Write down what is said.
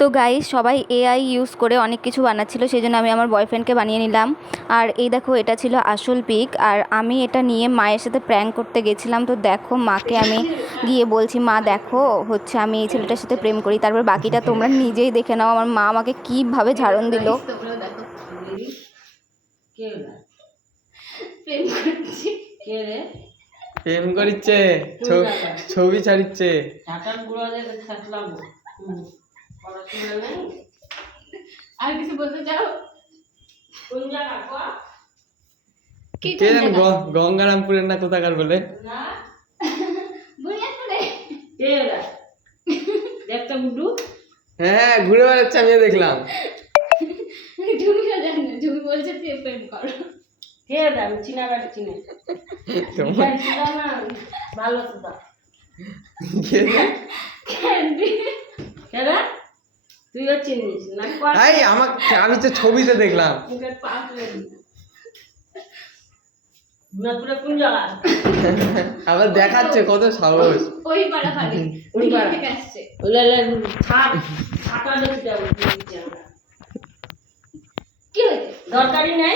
তো গাইস সবাই AI use করে অনেক কিছু বানাচ্ছিল, সেই জন্য আমি আমার বয়ফ্রেন্ডকে বানিয়ে নিলাম। আর এই দেখো, এটা ছিল আসল পিক, আর আমি এটা নিয়ে মায়ের সাথে প্র্যাঙ্ক করতে গেছিলাম। তো দেখো, মাকে আমি গিয়ে বলছি, মা দেখো হচ্ছে আমি এই ছেলেটার সাথে প্রেম করি। তারপর বাকিটা তোমরা নিজেই দেখে নাও আমার মা আমাকে কীভাবে ঝাড়ন দিল। প্রেম করিচ্ছে, ছবি ছাড়িচ্ছে। আর কিছু বলতে চাও? কে জান গঙ্গারামপুরের না কোথাকার বলে? হ্যাঁ, ঘুরে বেড়াচ্ছে, আমি দেখলাম। আমি তো ছবিতে দেখলাম। আবার দেখাচ্ছে কত সাহস। দরকারি নাই।